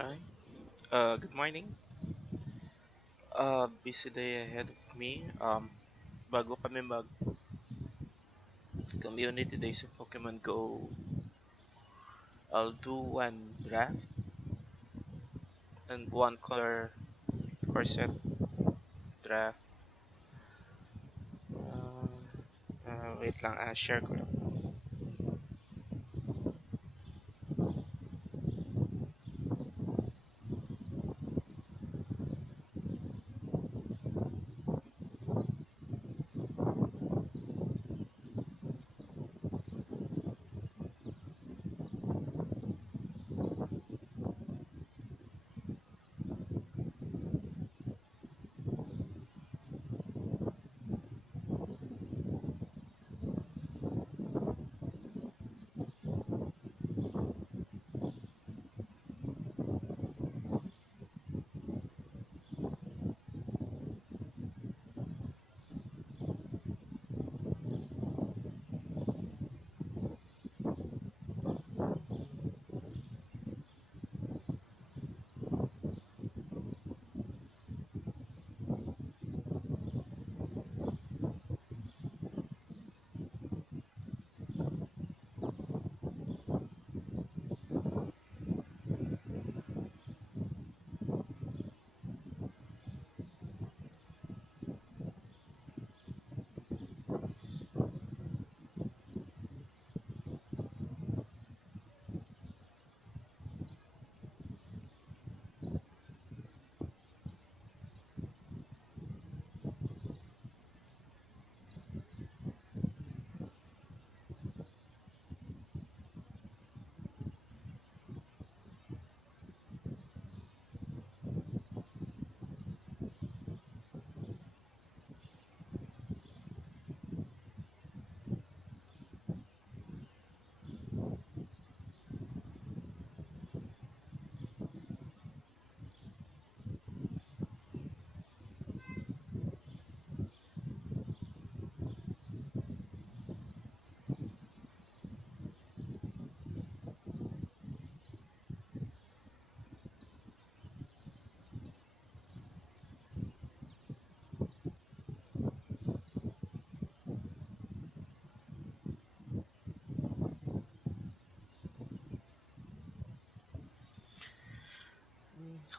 Hi. Good morning. Busy day ahead of me. Bago kami mag community day sa Pokemon Go, I'll do one draft and one color corset draft. Wait lang, share ko lang.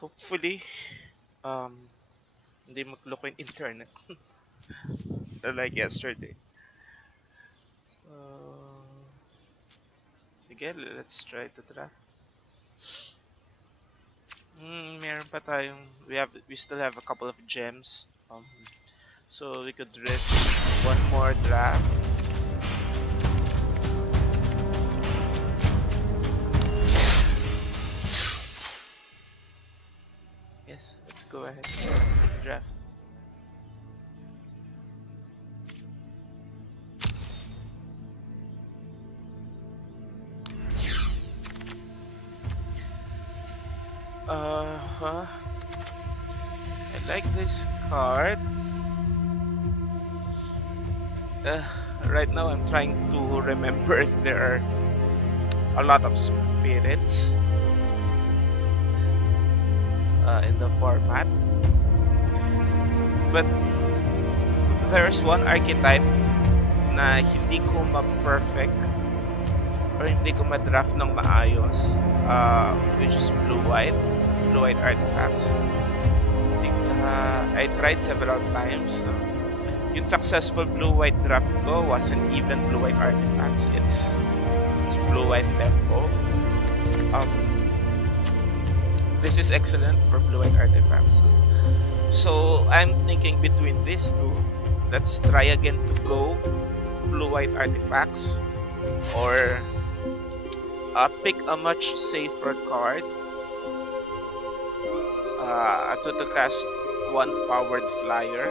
Hopefully, um, hindi magloko yung internet like yesterday. So, sige, let's try to draft. Meron pa tayong, we still have a couple of gems. So we could risk one more draft. Yes, let's go ahead. Draft. Uh-huh. I like this card. Uh, right now I'm trying to remember if there are a lot of spirits in the format. But there's one archetype na hindi ko ma-perfect or hindi ko ma-draft ng maayos, which is blue-white artifacts. I tried several times. Yung successful blue-white draft ko wasn't even blue-white artifacts. It's blue-white tempo. This is excellent for blue-white artifacts. So I'm thinking between these two. Let's try again to go blue-white artifacts, or pick a much safer card to cast one powered flyer.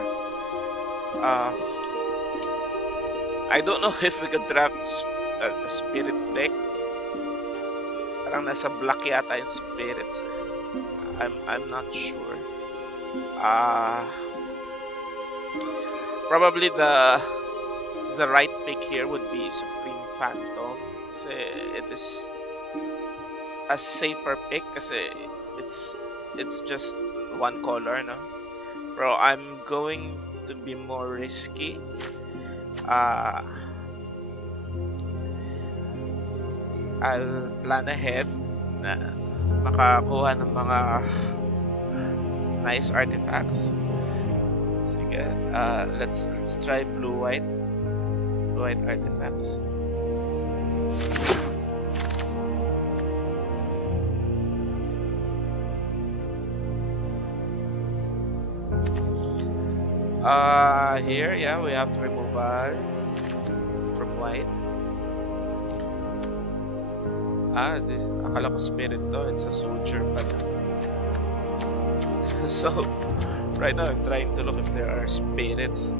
I don't know if we could draft a spirit deck. Parang nasa black yata yung spirits. I'm not sure. Probably the right pick here would be Supreme Phantom. Kasi it is a safer pick kasi it's just one color, no? Bro, I'm going to be more risky. Uh, I'll plan ahead na makakuha ng mga nice artifacts. Sige, let's try blue white artifacts. Here, yeah, we have removal from white. Akala ko spirit to, it's a soldier pala. So, right now I'm trying to look if there are spirits.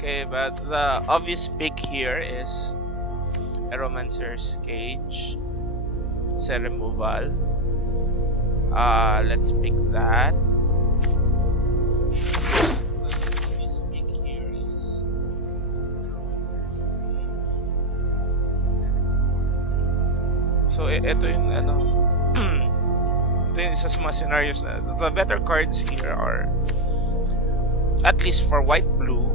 Okay, but the obvious pick here is Aeromancer's Cage. Say removal. Let's pick that. The obvious pick here is so ito yung ano ito yung isa sa mga scenarios na the better cards here are, at least for white blue,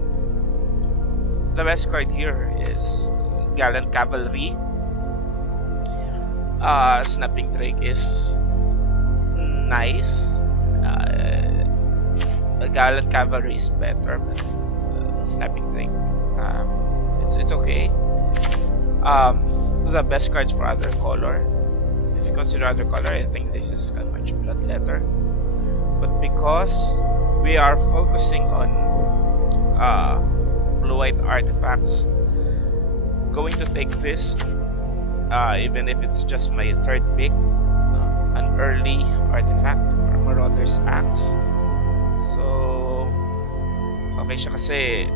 the best card here is Gallant Cavalry. Snapping Drake is nice. Gallant Cavalry is better, but Snapping Drake, it's okay. The best cards for other color, if you consider other color, I think this is kind of much Bloodletter. But because we are focusing on blue-white artifacts, going to take this, even if it's just my third pick, an early artifact, or Marauder's Axe. So, okay siya kasi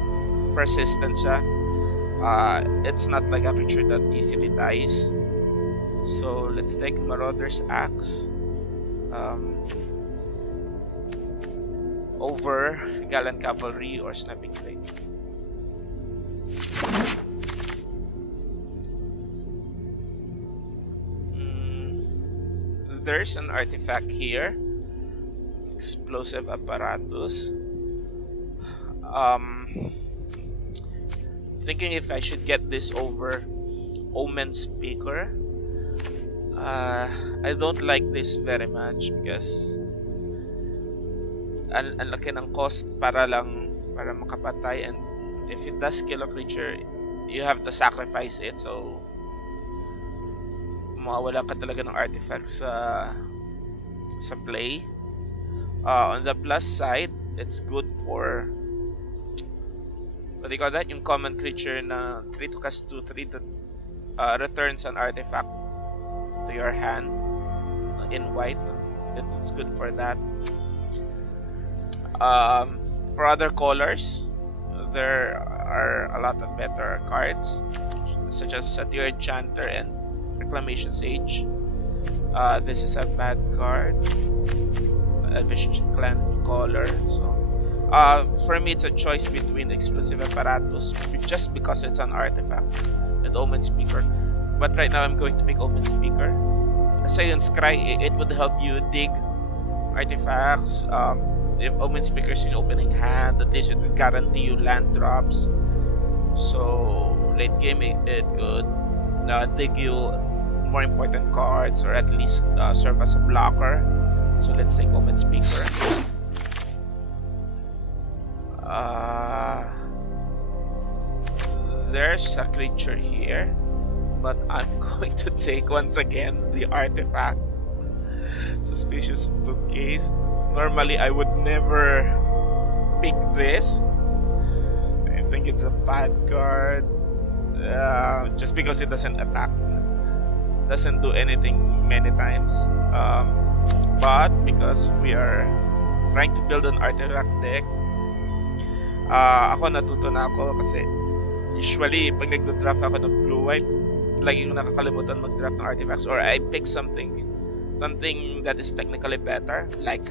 persistent siya. It's not like a creature that easily dies. So, let's take Marauder's Axe over Gallant Cavalry or Snapping Drake. There's an artifact here, Explosive Apparatus. Thinking if I should get this over Omen Speaker. I don't like this very much because ang laki ng cost para makapatay, and if it does kill a creature, you have to sacrifice it, so mawawala ka talaga ng artifacts sa play. On the plus side, it's good for what do you call that? Yung common creature na 3 to cast 2/3 that returns an artifact to your hand in white. It's good for that. For other colors, there are a lot of better cards, such as Satyr Enchanter and Reclamation Sage. This is a bad card. Elvish Clan color. So, for me, it's a choice between Explosive Apparatus, just because it's an artifact, and Omen Speaker. But right now, I'm going to pick Omen Speaker. Say in Scry, it would help you dig artifacts. If Omen Speaker is in opening hand, at least it would guarantee you land drops. So late game, it could dig you more important cards, or at least serve as a blocker. So let's take Omen Speaker. There's a creature here, but I'm going to take once again the artifact, Suspicious Bookcase. Normally I would never pick this. I think it's a bad card, just because it doesn't attack, doesn't do anything many times, but because we are trying to build an artifact deck, Ako natuto na ako kasi usually pag nagdo-draft ako ng blue-white, lagi ko nakakalimutan mag-draft ng artifacts, or I pick something that is technically better, like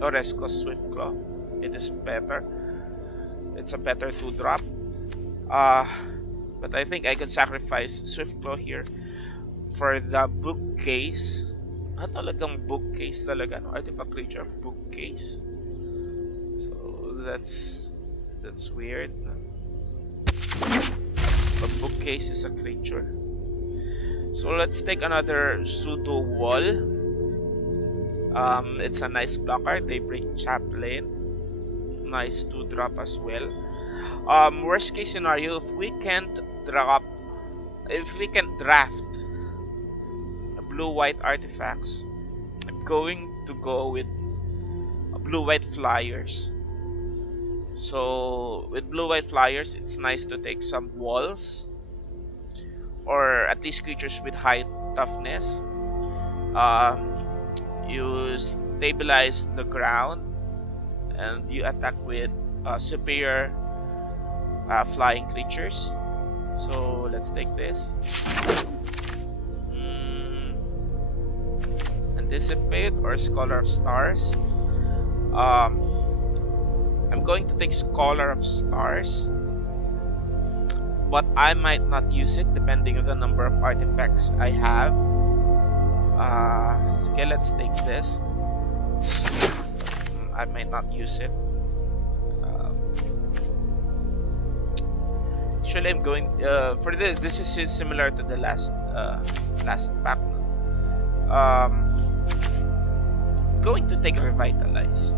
Oresco's Swiftclaw. It is better. It's a better 2-drop. But I think I can sacrifice Swiftclaw here for the bookcase. Talagang bookcase talaga, no? Artifact creature bookcase. So that's weird, no? A bookcase is a creature. So let's take another pseudo wall. It's a nice blocker. Daybreak Chaplain. Nice 2-drop as well. Worst case scenario, if we can't draft blue-white artifacts, I'm going to go with blue-white flyers. So with blue-white flyers, it's nice to take some walls, or at least creatures with high toughness. You stabilize the ground, and you attack with superior flying creatures. So let's take this. Anticipate or Scholar of Stars. I'm going to take Scholar of Stars, but I might not use it depending on the number of artifacts I have. Okay, let's take this. I might not use it. Actually, I'm going for this. This is similar to the last pack. Going to take Revitalize.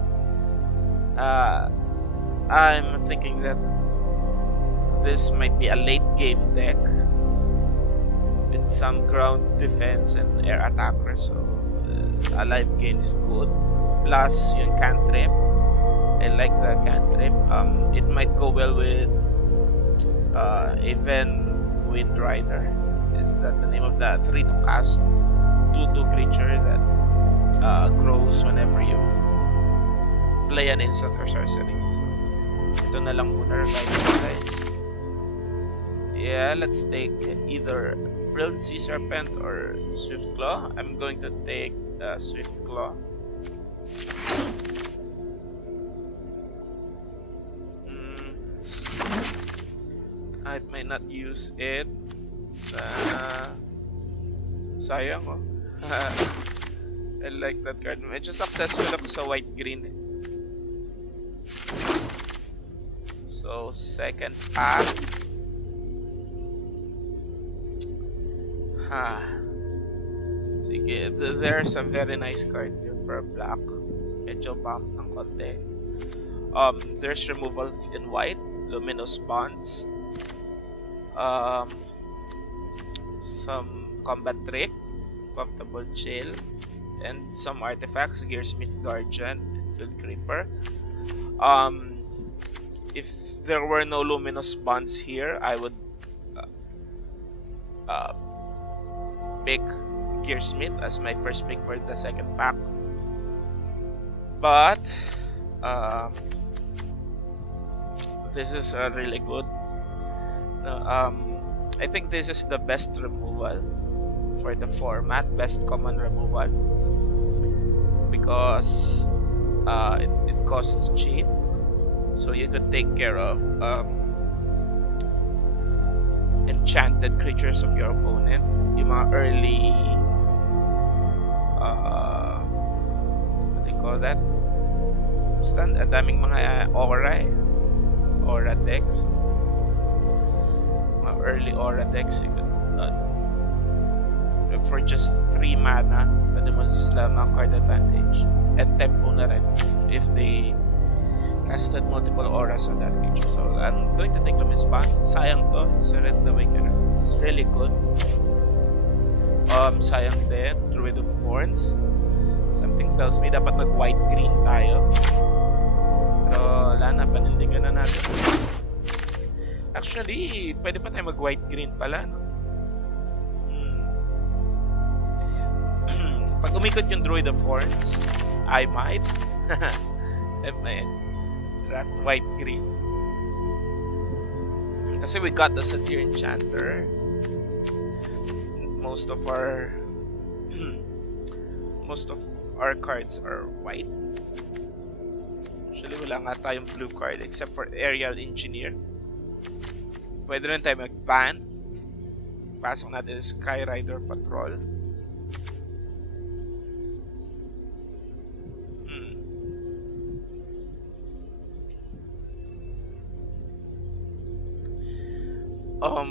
I'm thinking that this might be a late game deck with some ground defense and air attacker, so a life gain is good. Plus yung cantrip, I like the cantrip. It might go well with even Wind Rider. Is that the name of the 3 to cast 2/2 creature that grows whenever you play an instant or sorcery? So, ito na lang muna, Revitalize. Yeah, let's take either Frilled Sea Serpent or Swiftclaw. I'm going to take Swiftclaw. I might not use it. Sayang, oh. I like that card. Medyo successful ako sa white-green. So, second pack. Sige, there's a very nice card here for black. Medyo bump ng konti. There's removal in white, Luminous Bonds, some combat trick, comfortable chill, and some artifacts, Gearsmith Guardian, Field Creeper. If there were no Luminous Bonds here, I would pick Gearsmith as my first pick for the second pack. But this is really good. I think this is the best removal for the format, best common removal, because it costs cheap, so you could take care of enchanted creatures of your opponent, yung mga early what do you call that? Basta daming mga aura decks, mga early aura decks. You could for just 3 mana, pwede mo sila mga card advantage, at tempo na rin if they casted multiple auras on that creature. So I'm going to take Luminous Bonds. Sayang to, Sereth the Awakener. It's really good. Sayang din, Druid of Horns. Something tells me dapat nag white-green tayo. Pero wala na, panindigan na natin. Actually, pwede pa tayo mag white-green pala, no? Pag umikot yung Druid of Horns, I might draft white-green. Kasi we got the Satyr Enchanter. Most of our most of our cards are white. Actually, wala nga tayong blue card except for Aerial Engineer. Pwede rin tayo mag-ban. Pasok natin yung Skyrider Patrol.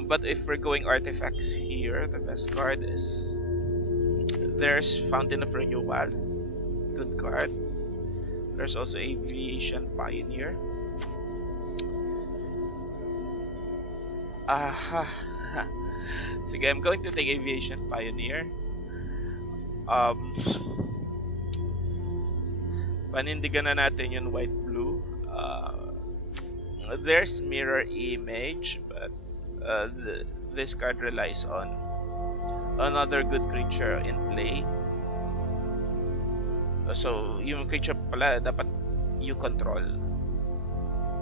But if we're going artifacts here, the best card is there's Fountain of Renewal, good card. There's also Aviation Pioneer. Sige, I'm going to take Aviation Pioneer. Panindigan na natin yung white-blue. There's Mirror Image, but this card relies on another good creature in play. So, yung creature pala dapat you control.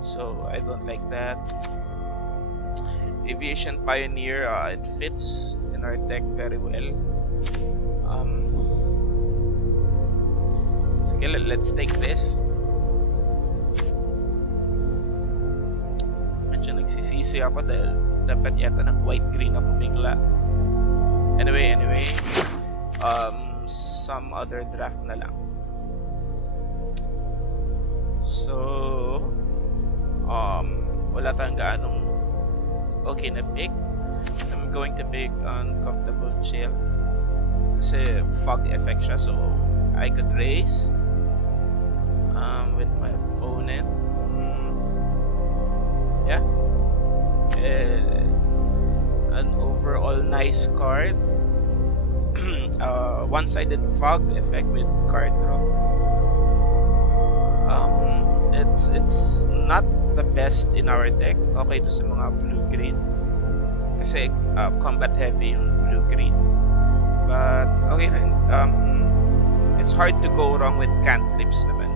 So, I don't like that. Aviation Pioneer, it fits in our deck very well. Sige, let's take this. Medyo nagsisisi ako dahil dapat yata ng white-green ako bigla. Anyway, some other draft na lang. So, wala tayong gaanong okay na pick. I'm going to pick Uncomfortable Chill kasi fog effect siya, so I could raise with my opponent. Yeah. An overall nice card. One-sided fog effect with card draw. It's not the best in our deck. Okay to sa mga blue-green kasi combat heavy yung blue-green. But okay rin. It's hard to go wrong with cantrips naman.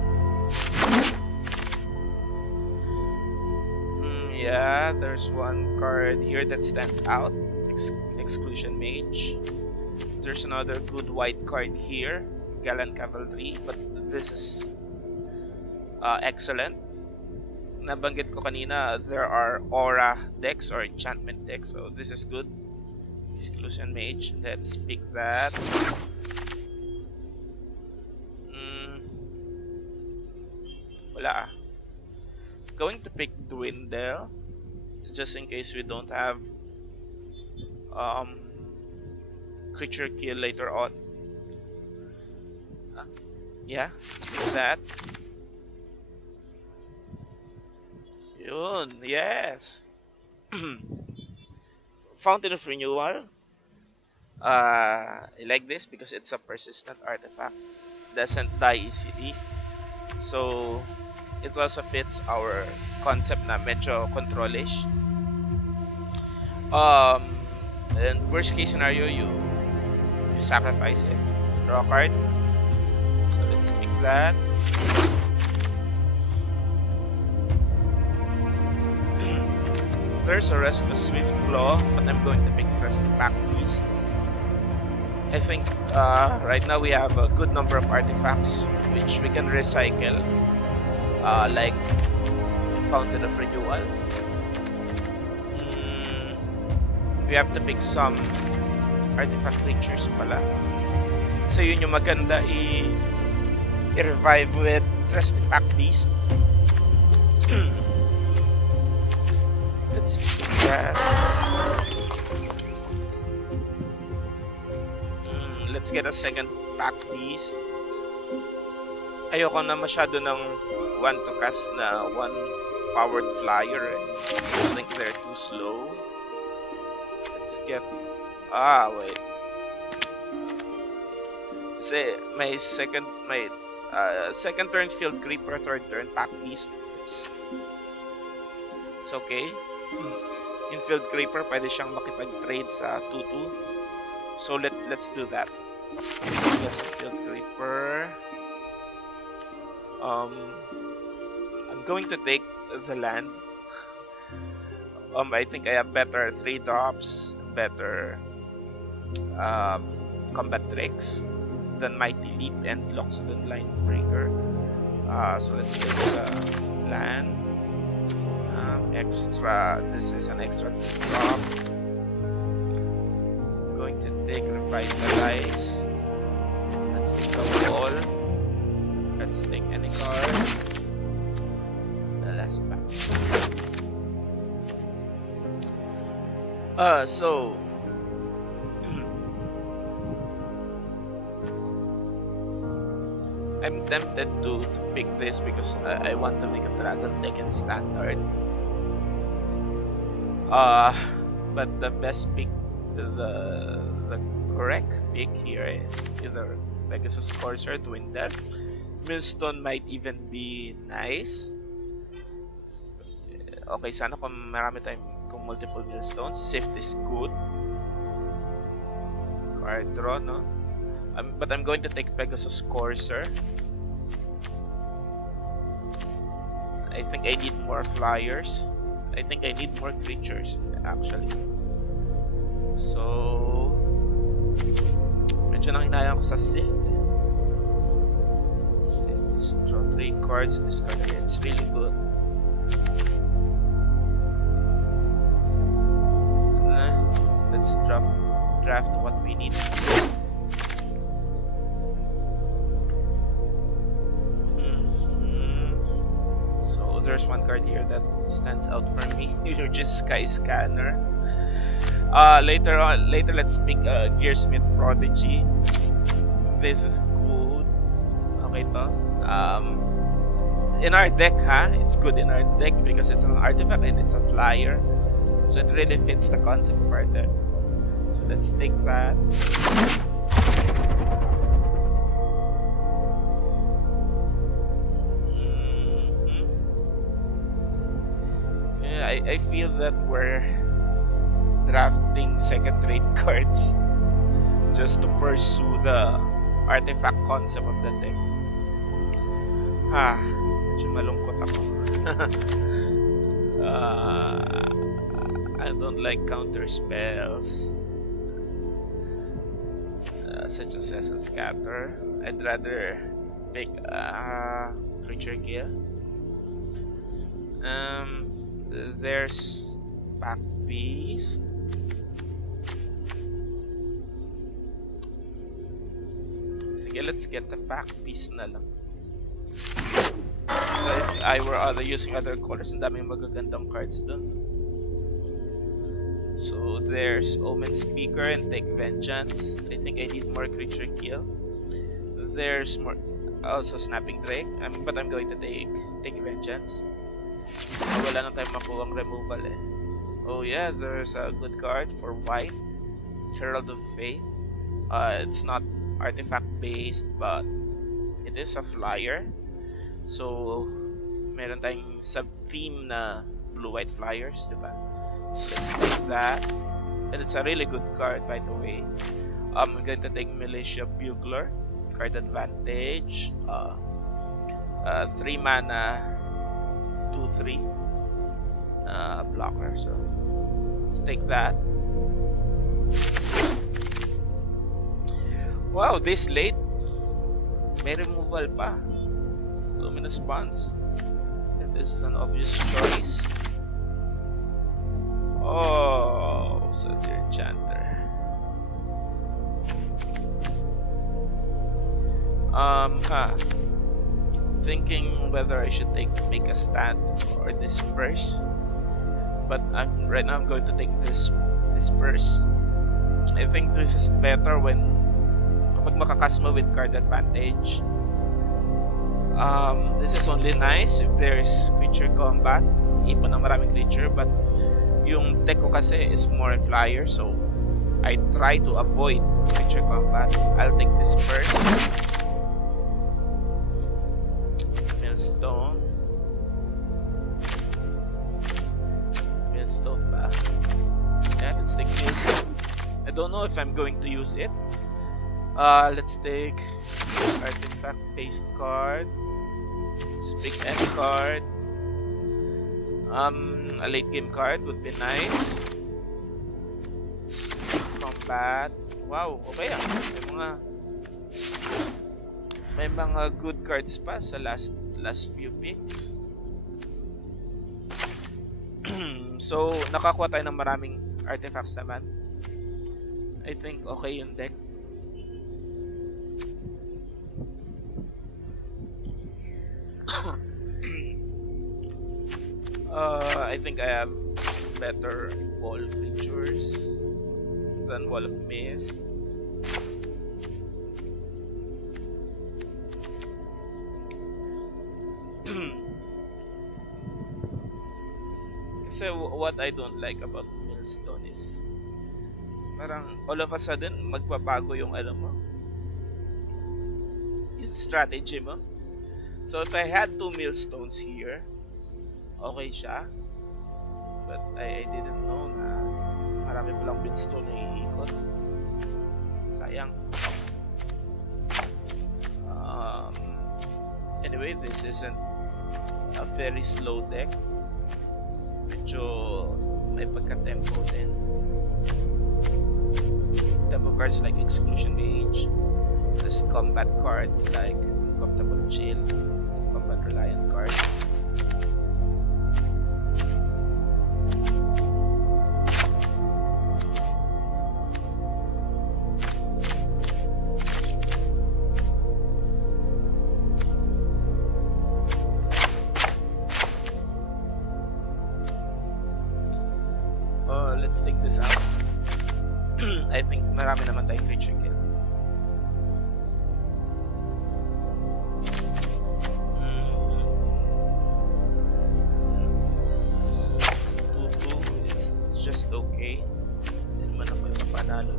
Yeah, there's one card here that stands out. Exclusion Mage. There's another good white card here, Gallant Cavalry, but this is excellent. Nabanggit ko kanina, there are aura decks or enchantment decks, so this is good. Exclusion Mage, let's pick that. Wala. Going to pick Dwindle just in case we don't have creature kill later on. Yeah, pick that. Yun, yes. Fountain of Renewal. I like this because it's a persistent artifact. Doesn't die easily. So it also fits our concept na medyo control-ish. And worst case scenario, you sacrifice it. Draw a card. So let's pick that. There's a Restless Swift Claw, but I'm going to pick Trusty Pack Beast. I think right now we have a good number of artifacts which we can recycle. Like Fountain of Renewal. We have to pick some artifact creatures pala. So yun yung maganda i-revive with Trusty Pack Beast. Let's pick that. Let's get a second Pack Beast. Ayoko na masyado ng one to cast na one powered flyer. I think they're too slow. Let's get... wait. Kasi may second turn Field Creeper, third turn Pack Beast. It's okay. Yung Field Creeper, pwede siyang makipag-trade sa 2-2. So let's do that. Let's get some Field Creeper. I'm going to take the land. I think I have better 3 drops, better combat tricks than Mighty Leap and Loxodon Line Breaker. So let's take land. Extra. This is an extra drop. I'm going to take Revitalize. Let's take the wall. Let's take any card. The last pack. So I'm tempted to pick this because I want to make a dragon deck in standard. But the best pick, the correct pick here is either Pegasus Courser, Twin Death. Millstone might even be nice. Okay, sana kung marami tayong kung multiple millstones. Shift is good. Card draw, no? But I'm going to take Pegasus Courser. I think I need more flyers. I think I need more creatures, actually. So, medyo nang hinayang ko sa Shift. Shift is draw 3 cards. This card here, it's really good. Let's draft what we need. So there's one card here that stands out for me. You're just Sky Scanner. Later let's pick Gearsmith Prodigy. This is good. Okay to. In our deck, it's good in our deck because it's an artifact and it's a flyer. So it really fits the concept of our deck. So let's take that. Yeah, I feel that we're drafting second-rate cards just to pursue the artifact concept of the deck. Medyo malungkot ako. I don't like counter spells such as Essence Scatter. I'd rather pick Creature Kill. There's Pack Beast. Sige, let's get the Pack Beast na lang. So if I were using other colors, ang daming magagandang cards dun. So there's Omen Speaker and Take Vengeance. I think I need more Creature Kill. There's more, also Snapping Drake. But I'm going to take Vengeance. Wala na tayong makuhang removal eh. Oh yeah, there's a good card for white. Herald of Faith. It's not artifact based, but it is a flyer. So meron tayong sub-theme na blue-white flyers, diba? Let's take that. And it's a really good card, by the way. I'm going to take Militia Bugler. Card advantage. 3 mana, 2/3 blocker. So let's take that. Wow, this late may removal pa. Luminous Bonds. And this is an obvious choice. Oh, Satyr Enchanter. Thinking whether I should make a stand or disperse. But right now I'm going to take this disperse. I think this is better when kapag makakast mo with card advantage. This is only nice if there's creature combat. Ipon ng maraming creature, but yung deck ko kasi is more flyer, so I try to avoid creature combat. I'll take this first. Millstone. Millstone ba? Yeah, let's take Millstone. I don't know if I'm going to use it. Let's take artifact based card. Let's pick any card. A late game card would be nice. Combat. Wow, okay ah. May mga good cards pa sa last few picks. So, nakakuha tayo ng maraming artifacts naman. I think okay yung deck. I think I have better wall creatures than Wall of Mist. Kasi what I don't like about Millstone is parang all of a sudden magbabago yung mo, yung strategy mo. So if I had 2 Millstones here, okay siya. But I didn't know na marami palang Millstone na iikot. Sayang. Anyway, this isn't a very slow deck. Medyo may pagka-tempo din. Tempo cards like Exclusion Age. There's combat cards like Comfortable Chill. Combat Reliant cards. Let's take this out. I think marami naman tayong creature kill. It's just okay. Hindi naman ako yung mapanalo.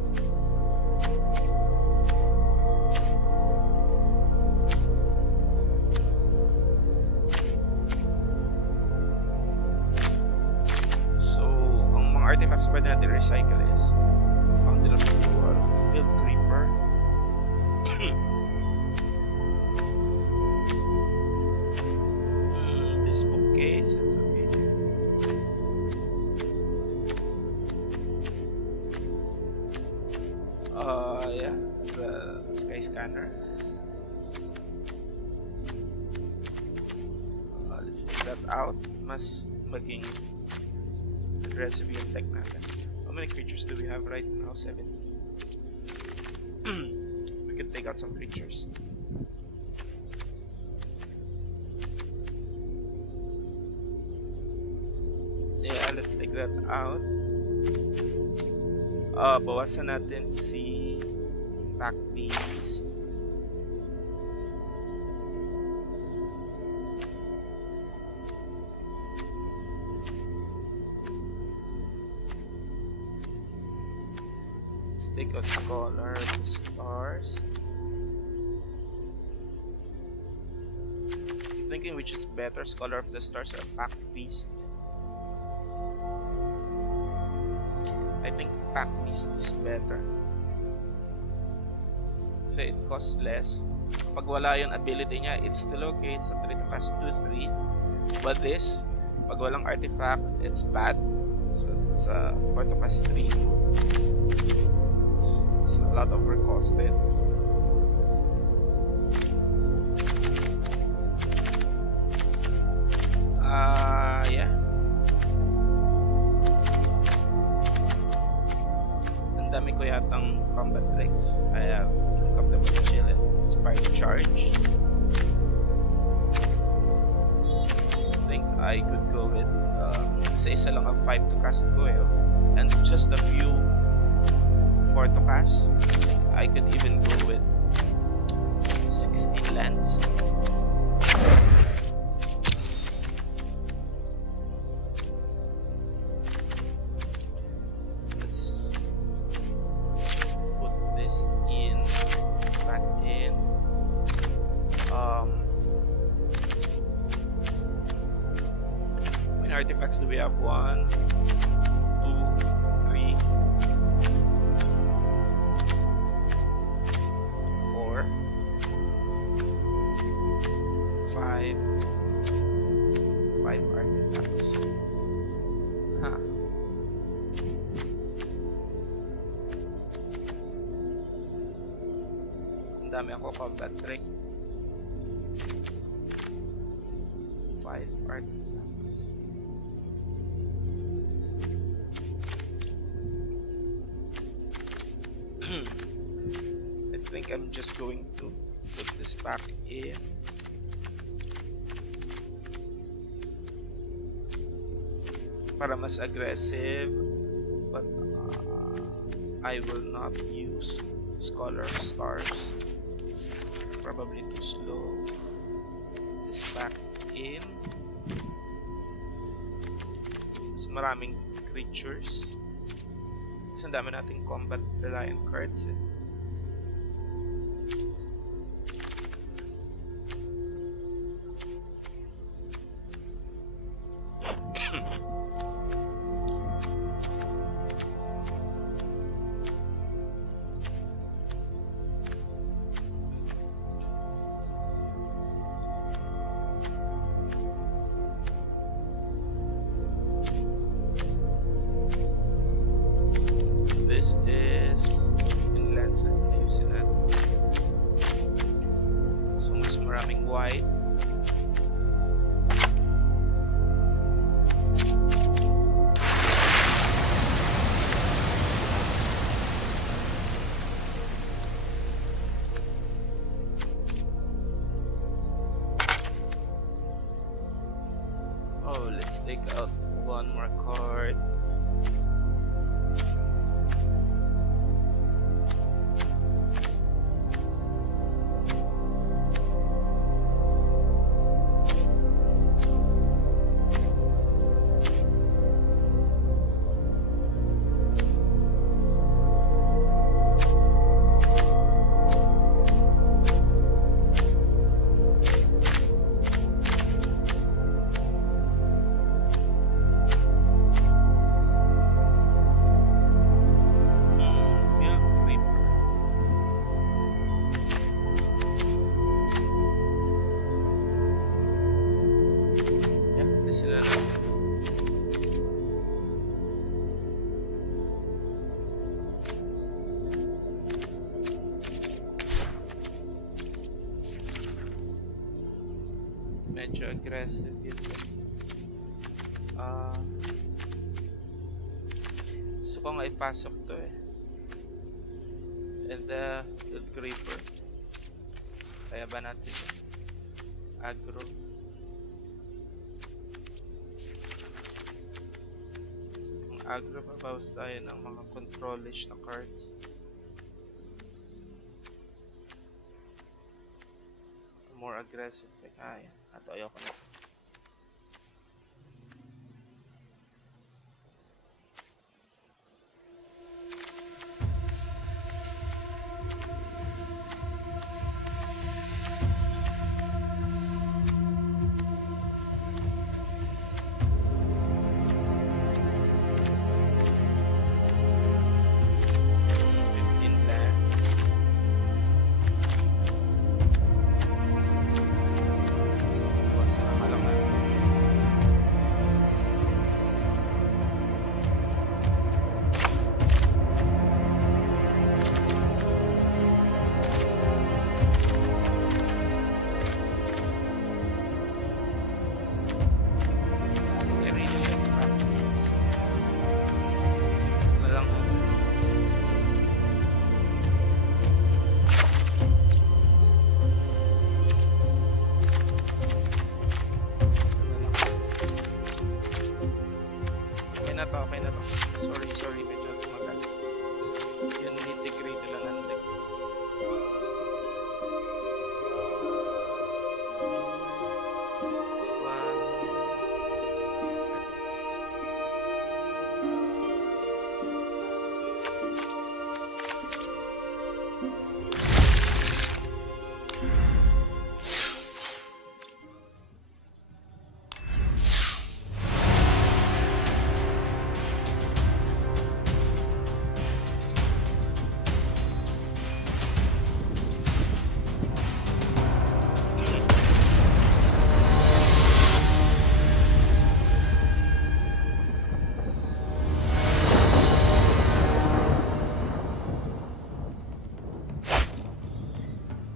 Artifacts pwede natin recycle is Fountain of Renewal, Field Creeper, this bookcase, it's okay. Yeah, the Sky Scanner. Let's take that out. Mas maging recipe and tech natin. How many creatures do we have right now? 17. We can take out some creatures. Yeah, let's take that out. Bawasan natin si Pack Beast. Take out Scholar of the Stars. I'm thinking which is better, Scholar of the Stars or Pack Beast. I think Pack Beast is better. So it costs less. Kapag wala yung ability niya, it's still okay. It's a 3 to cast 2/3. But this, pag walang artifact, it's bad. So it's a 4 to cast 3. It's a lot overcosted. Yeah. Ang dami ko yatang combat tricks. I have Comfortable Chill and Inspired Charge. I think I could go with isa lang ang 5 to cast ko and just a few 4 to cast. I could even go with 16 lands. Let's put this back in. How many artifacts do we have? 1, 2, 3, 4, 5 artifacts. Ang dami ako combat trick. 5 artifacts. I think I'm just going to put this back in. Para mas aggressive, but I will not use Scholar Stars. Probably too slow. This back in. Mas maraming creatures. Kasi ang dami nating combat reliant cards eh. This is inland sa ayusin natin. So mas maraming white. Oh, let's take out one more card. Medyo aggressive yun. Gusto ko nga ipasok to eh. And the Field Creeper. Kaya ba natin aggro? Kung aggro, babawas tayo ng mga controlish na cards. More aggressive like ayan. At ayoko na.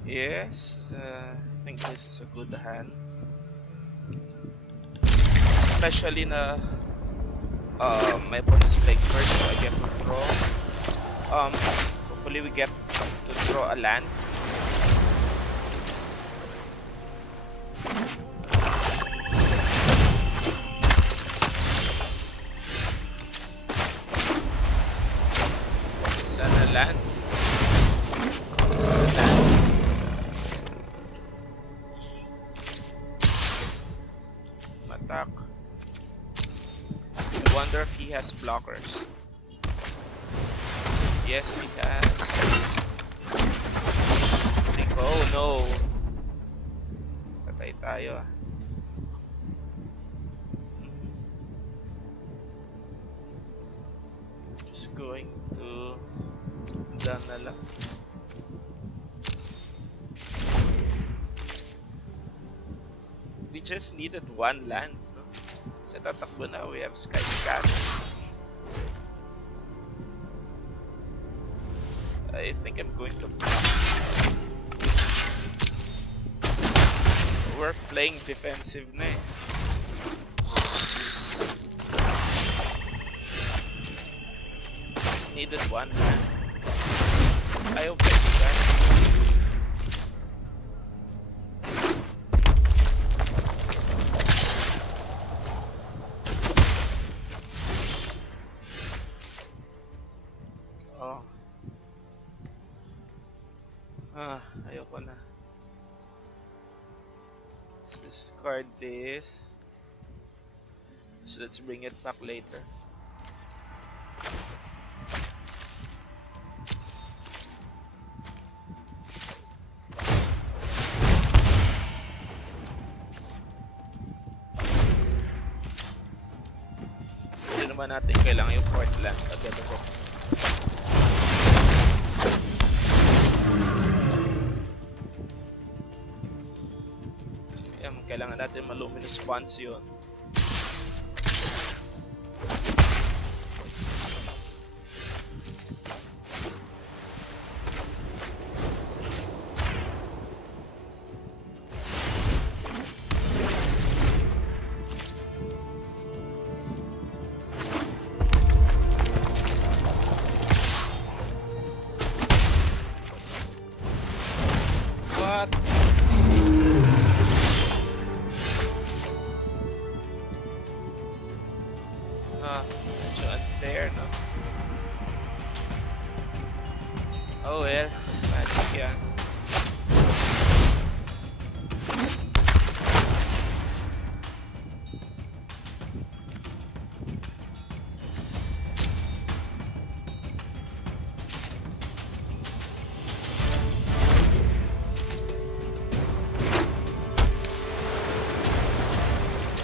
Yes, I think this is a good hand. Especially na my opponent's playing first, so I get to draw. Hopefully we get to draw a land. Sana land. Matak. I wonder if he has blockers. Yes, he has. Oh no. Patay tayo. Just going to done na lang. We just needed one land, no? Sa tatakbo na, we have Sky Scanner. I think I'm going to block. We're playing defensive na eh. Just needed one land. I hope I do that. Ayoko na. Let's discard this. So let's bring it back later. Hindi naman natin kailangan yung Portland agad ako. Kailangan natin maluminous funds yun. What? Medyo unfair, no? Oh well, magic yan.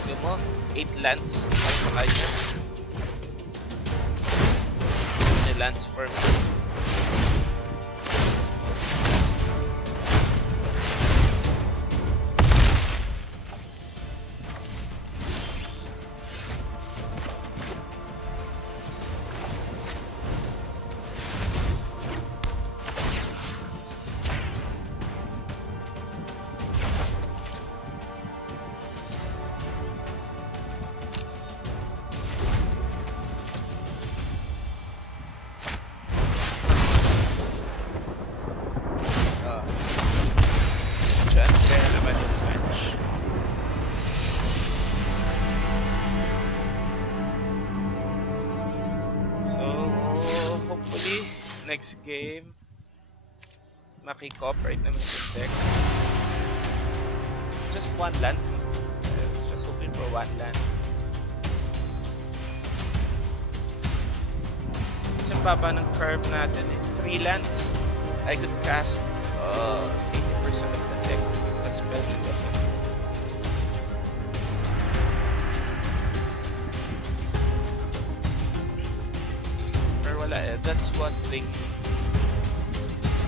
Tignan mo, 8 lands. Ay, lands for me. Next game, maki-cooperate naman yung deck. Just one land. Just hoping for one land. Kasi baba ng curve natin eh. 3 lands. I could cast 80% of the deck. The spells in the deck. That's one thing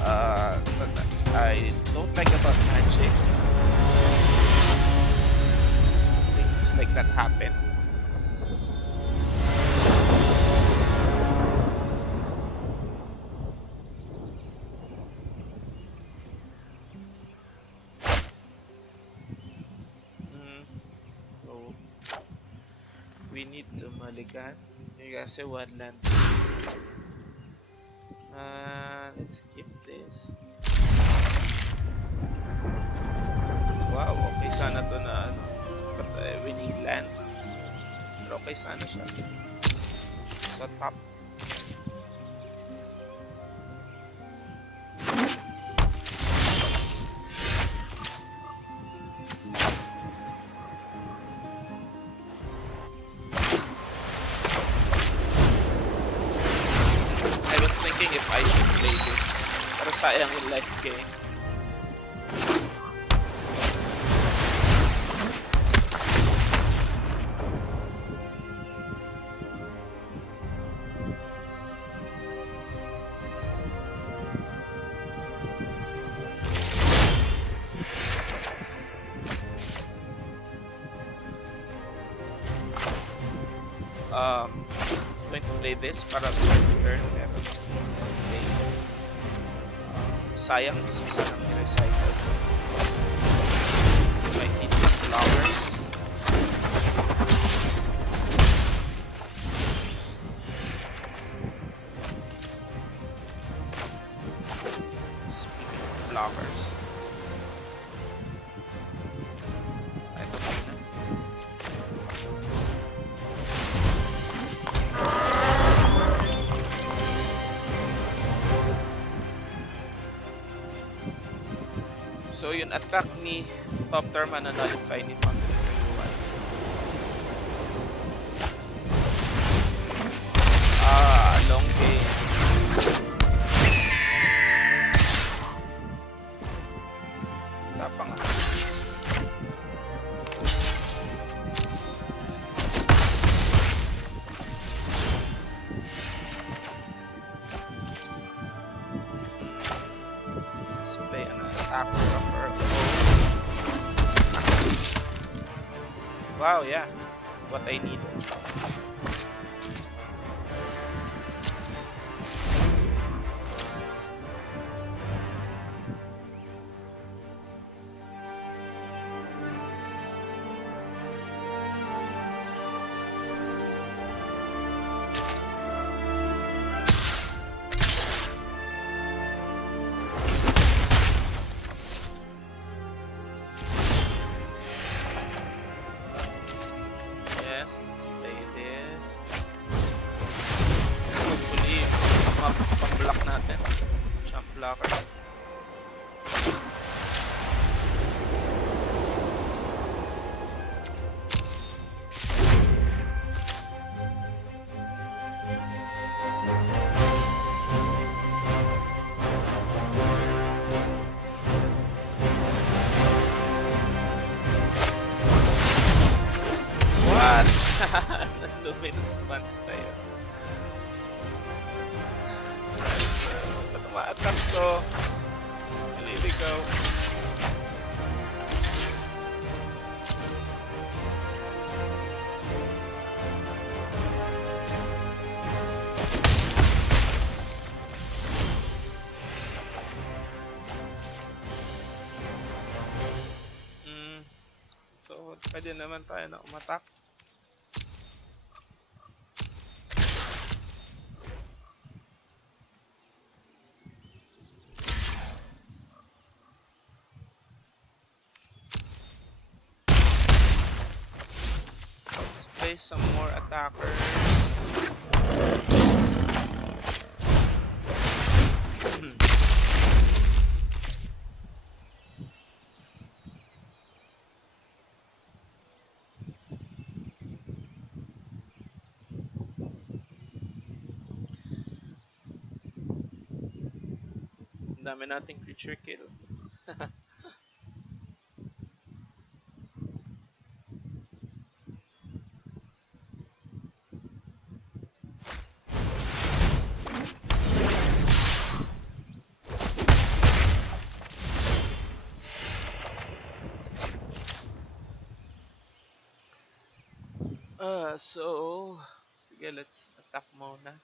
I don't like about Magic. Things like that happen. need to malikan. Yung kasi one land. Let's skip this. Wow, okay sana to na ano. But we need land. Pero okay sana siya. Sa top. I was thinking if I should play this. Pero sayang yung life game. Going to play this para turn pero okay. Sayang gusto ko sanang i-recycle. Might need some flowers. Speaking of flowers, I don't know. So yun, attack ni top term na nullify ni 121. Long game. Tapang nga. Let's play an attack. Wow, yeah, what I need. Let's play this. Hopefully, mapapang-block natin. Jump blocker. Luminous months tayo. Ba't ma-attack to? Naliligaw. So, pwede naman tayo na umattack. Some more attackers. Ang dami nating creature kill. So, sige, let's attack muna.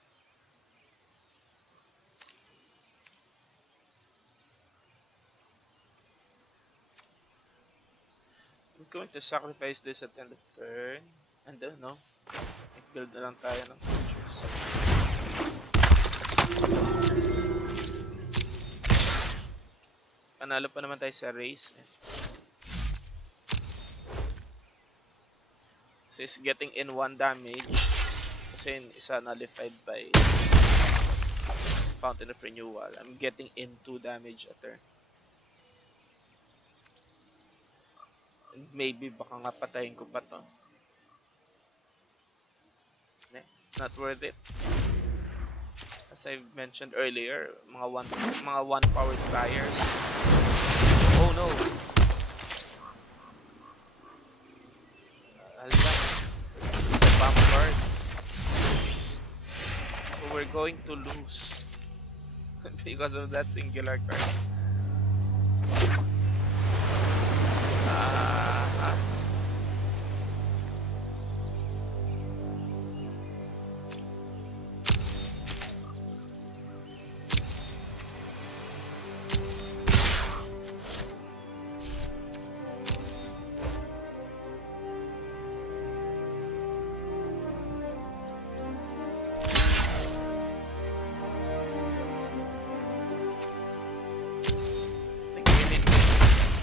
I'm going to sacrifice this at the end of turn. And then, no? Nag-build na lang tayo ng creatures. Panalo pa naman tayo sa race. Eh. So it's getting in 1 damage. Kasi yung isa nullified by Fountain of Renewal. I'm getting in 2 damage a turn. And maybe baka nga patayin ko pa to. Not worth it. As I mentioned earlier, mga one powered flyers. Oh no. Hala. It's a bomb card. So we're going to lose because of that singular card.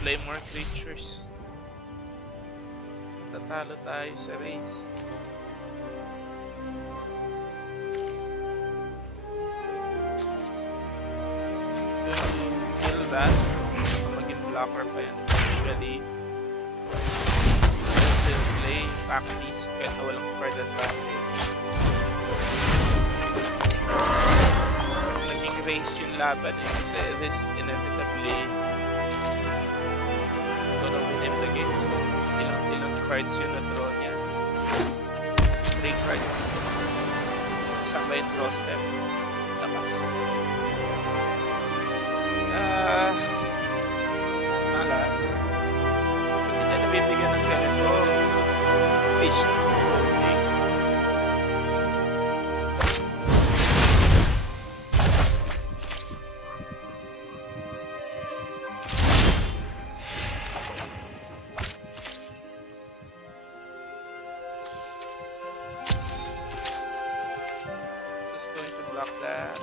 Play more creatures. Tatalo tayo sa race. So, kill that. Maging blocker pa yan. Usually, still play back beast kahit na walang card advantage. Naging race yung laban eh. Kasi this inevitably gonna win him the game. So, ilang cards yun na draw niya. 3 cards. Kasama yung draw step. Lakas. Malas. Hindi niya nabibigyan ng ganito. Fish. Okay. Block that.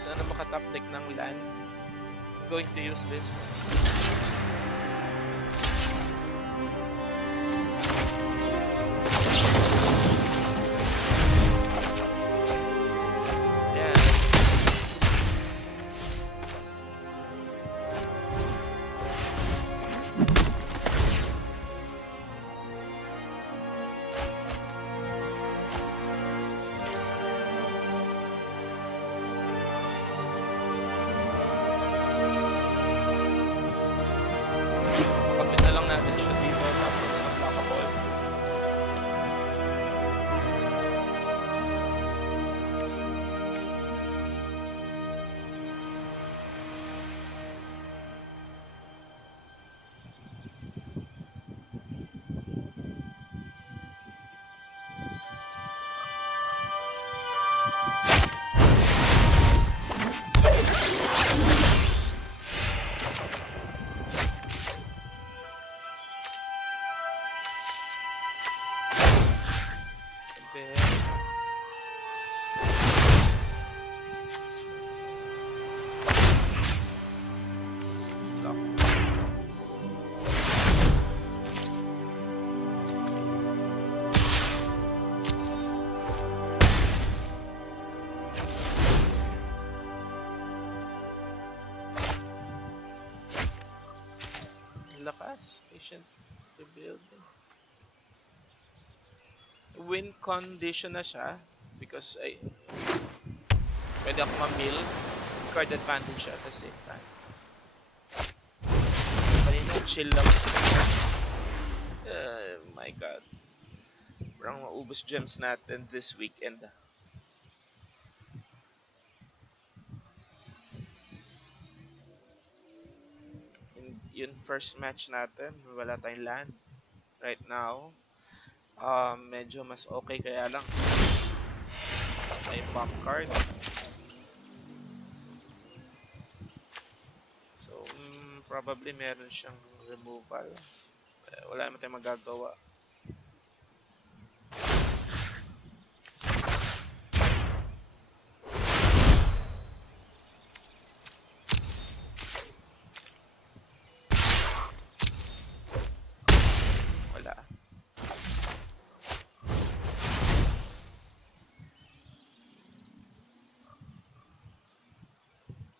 Sana makatap deck ng land. I'm going to use this. Lakas, patient rebuild. Win condition na siya because ay pwede ako ma-mill card advantage at the same time. Kanina chill lang. My god. Parang maubos gems natin this weekend. Yun first match natin, wala tayong land right now. Medyo mas okay kaya lang may pop card. So, probably meron siyang removal. Wala naman tayong magagawa. Wala.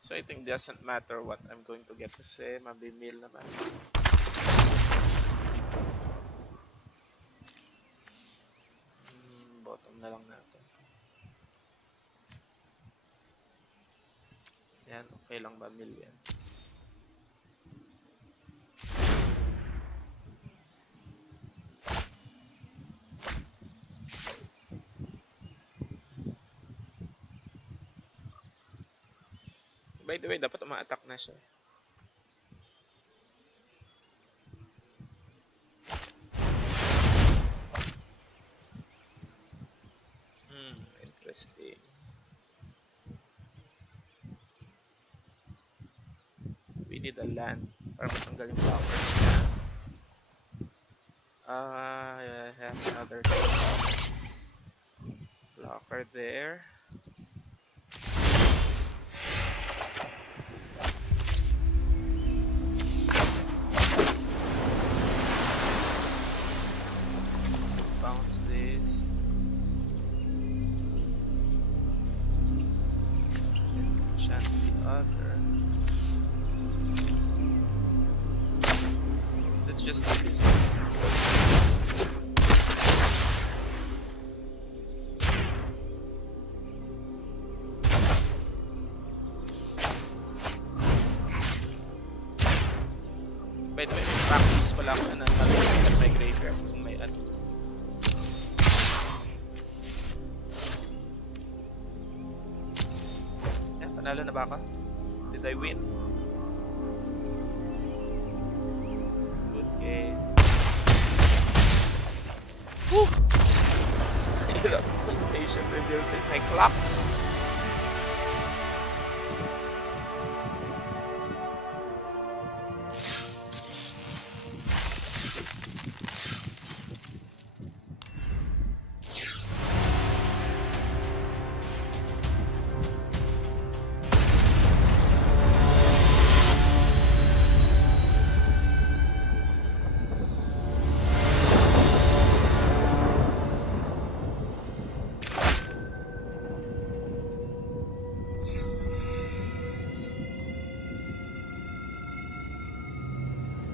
So I think doesn't matter what I'm going to get kasi mabimil naman. Bottom na lang natin. Yan, okay lang ba mil yan? By the way, dapat uma-attack na siya. Interesting. We need a land para matanggal yung blocker niya. Yeah, has another blocker there. Bounce this. Enchant the other. Let's just do this. By the way, may practice pala ako na nalagay my graveyard kung may ano. Yan, panalo na ba ako? Did I win? Good game. Woo! Hirap ng patient rebuild with my clock.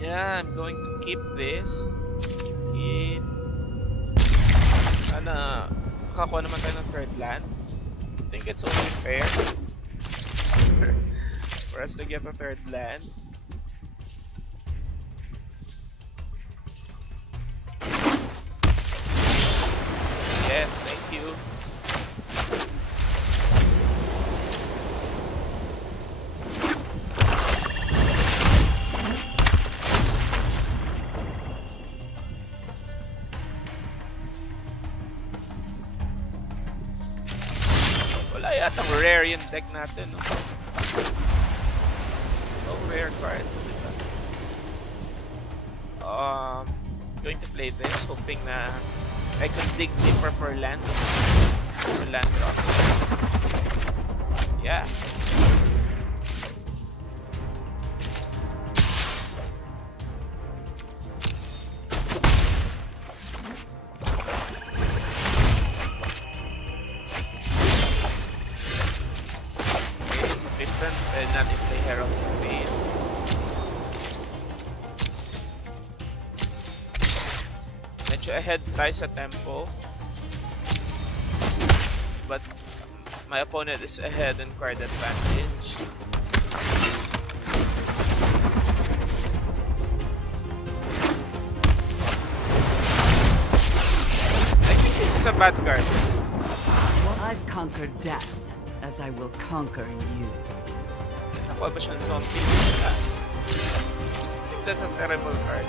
Yeah, I'm going to keep this. Keep. Sana makakuha naman tayo ng third land. I think it's only fair for us to get a third land. Yes, thank you. Wala yatang rare yung deck natin, no? No rare cards. Going to play this, hoping na I can dig deeper for lands. For land drop. Yeah. Natin play Herald of Fate. Medyo ahead tayo sa tempo, but my opponent is ahead in card advantage. I think this is a bad card. I've conquered death, as I will conquer you. Nakuha ba siya ng zombie? I think that's a terrible card.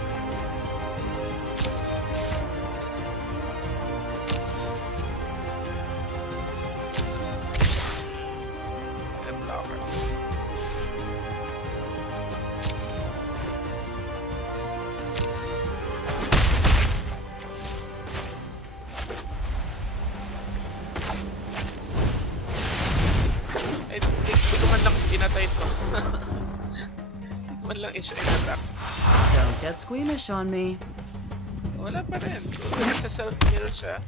lang issue in-attack. Don't get squeamish on me. Wala pa rin. So, nagsa-self-heal siya.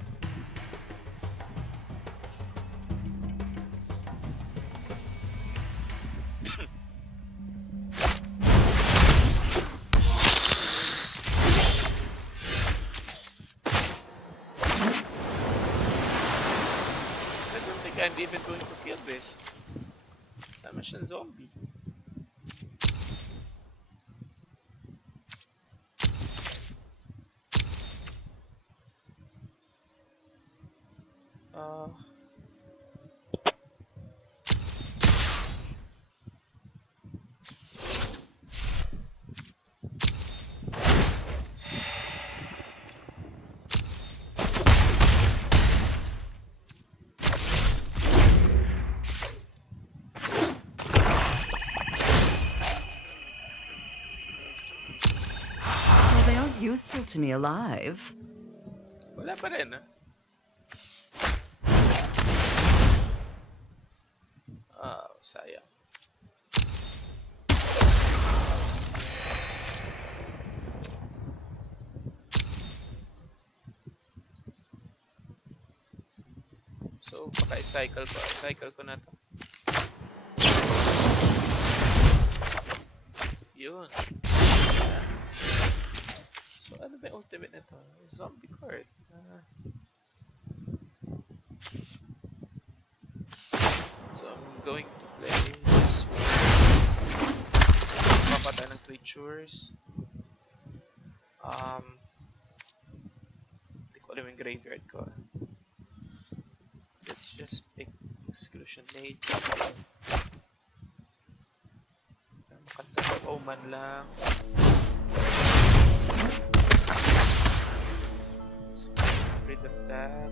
I don't think I'm even going to kill this. Tama siyang zombie. Well, they aren't useful to me alive. Wala pa rin, ah. Sayang. So, baka i-cycle ko na to. Yun. So, ano ba yung ultimate nito? Zombie card. So, I'm going to play this one. Papatay ng creatures. Hindi ko alam yung graveyard ko. Let's just pick Exclusion Mage. Makanta sa Oman lang. Let's get rid of that.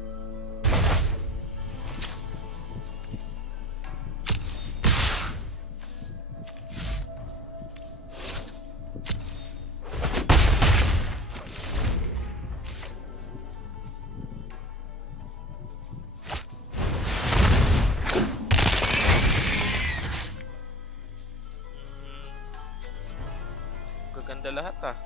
Gaganda lahat, ah.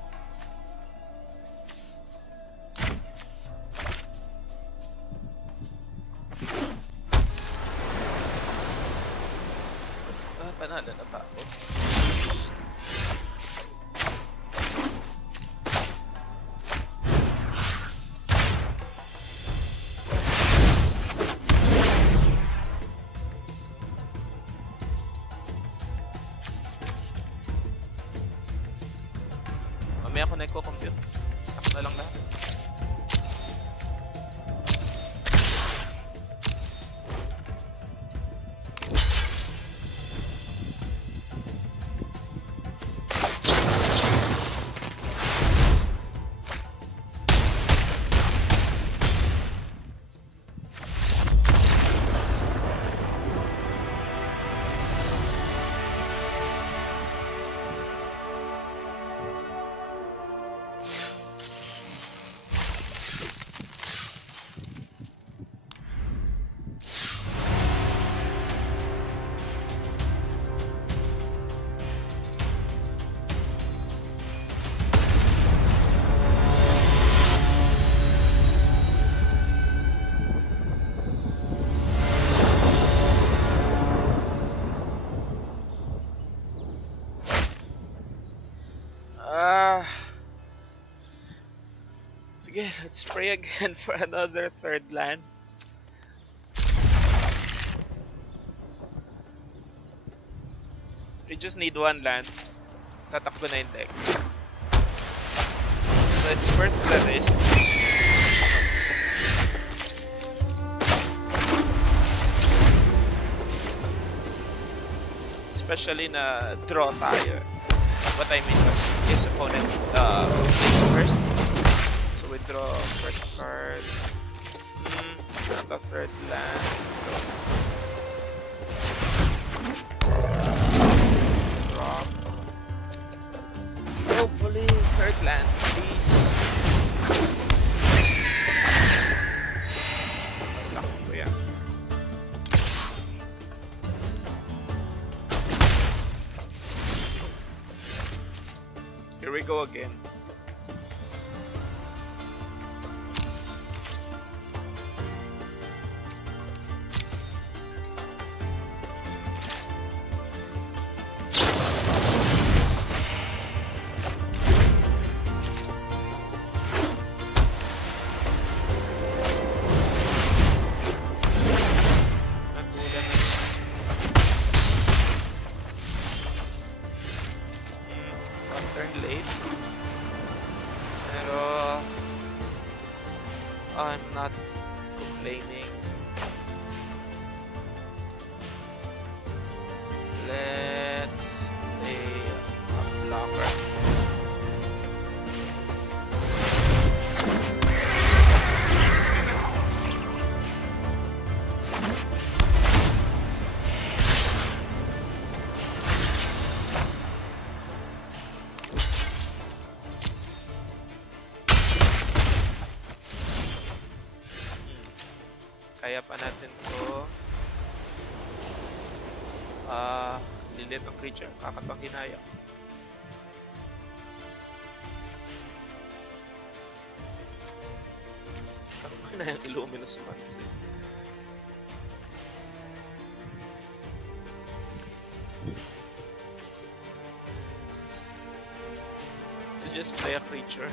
Panalo na pa ako. Mamaya ako nagko-compute. Ako na lang lahat. Sige, let's pray again for another third land. We just need one land. Tatakbo na yung deck. So it's worth the risk. Especially na draw tayo. What I mean was his opponent plays first. So we draw first card. Not a third land. Drop. Hopefully third land, please. Lock ko yan. Here we go again. I'm not complaining. Let's play a blocker. Kaya pa natin to. Lilit ang creature, kakatbang hinaya. Kakatbang na yung Illuminous Months eh. Just play a creature.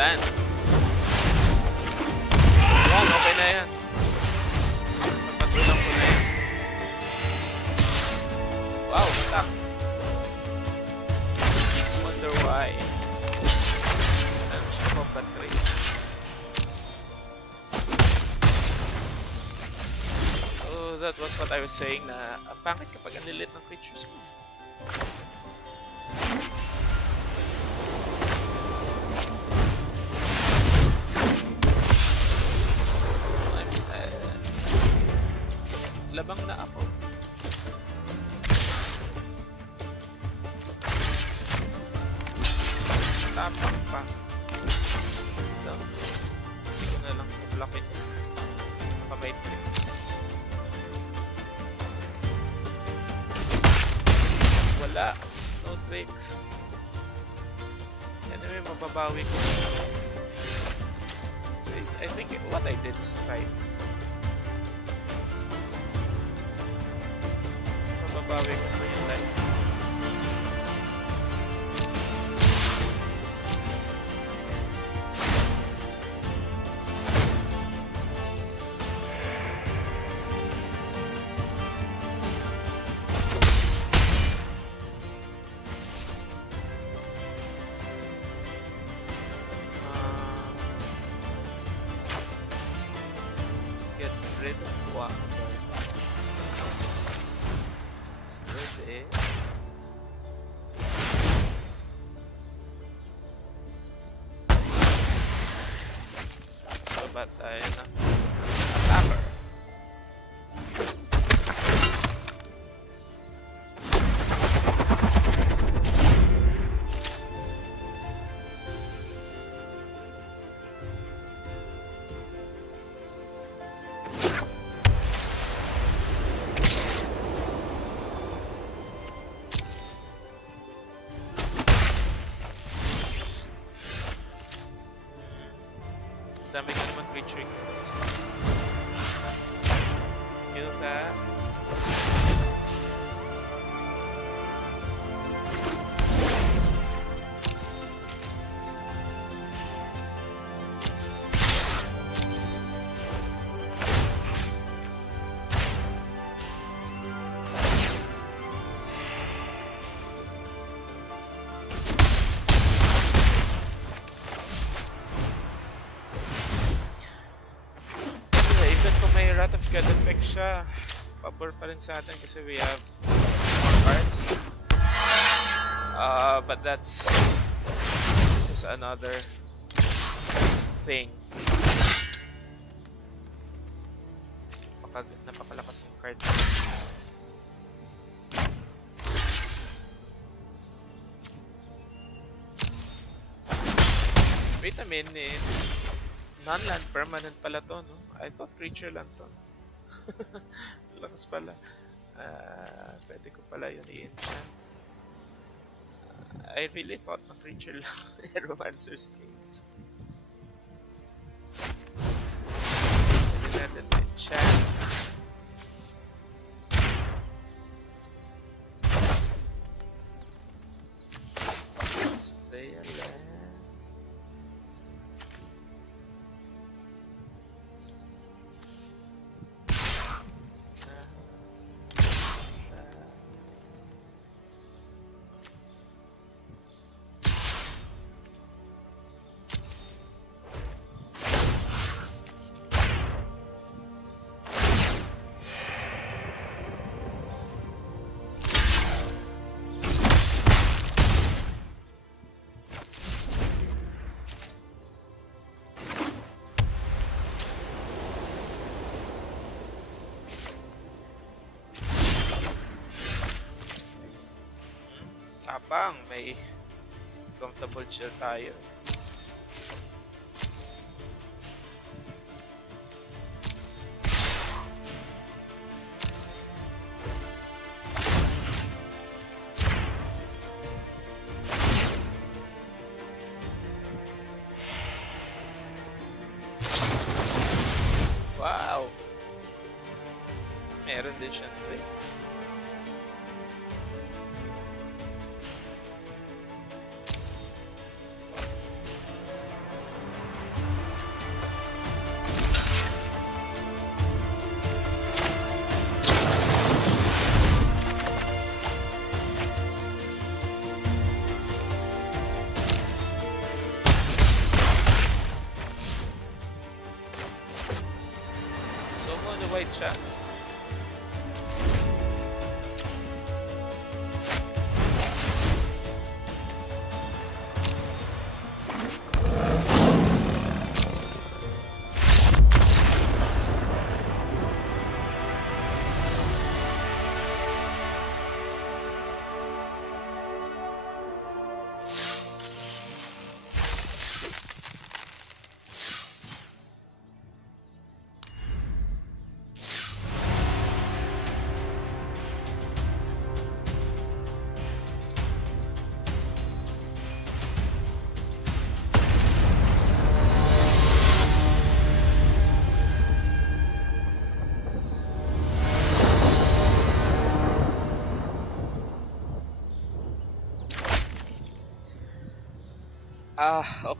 Land. Yan, okay na yan. Pagpatulang ko na yan. Wow, stuck. Wonder why. Ano siya, combat rate. So, that was what I was saying na pangit kapag ang lilit ng creatures mo. Labang na ako. Tapak pa. Lang. Ito na lang blockin. Pa-matrix. Wala. No tricks. Anyway, mababawi ko. So, I think what I did is right. Babawi ko po yung life. Let's get rid of one. But tayo na attacker. Dami ka naman creature ko. Kill that. Wrath of God effect siya. Pabor pa rin sa atin kasi we have more cards. But this is another thing. Napakalakas ng card. Wait a minute. Non-land permanent pala to, no? I thought creature lang to. Lakas pala. Pwede ko pala yun i-enchant. I really thought na creature lang. Romancer's Cage. Pwede natin enchant. Let's play a land. Tapang, may comfortable chill tayo. Wow! Meron din siyang tricks. White siya.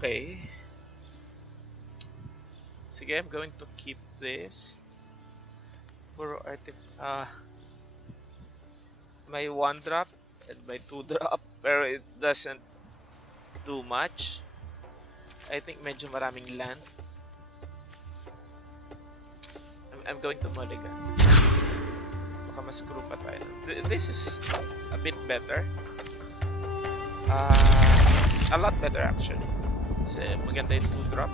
Okay. Sige, I'm going to keep this. Puro my 1 drop and my 2 drop, pero it doesn't do much. I think medyo maraming land. I'm going to mulligan. Baka mas screw pa tayo. This is a bit better. A lot better actually. Kasi maganda yung 2 drop.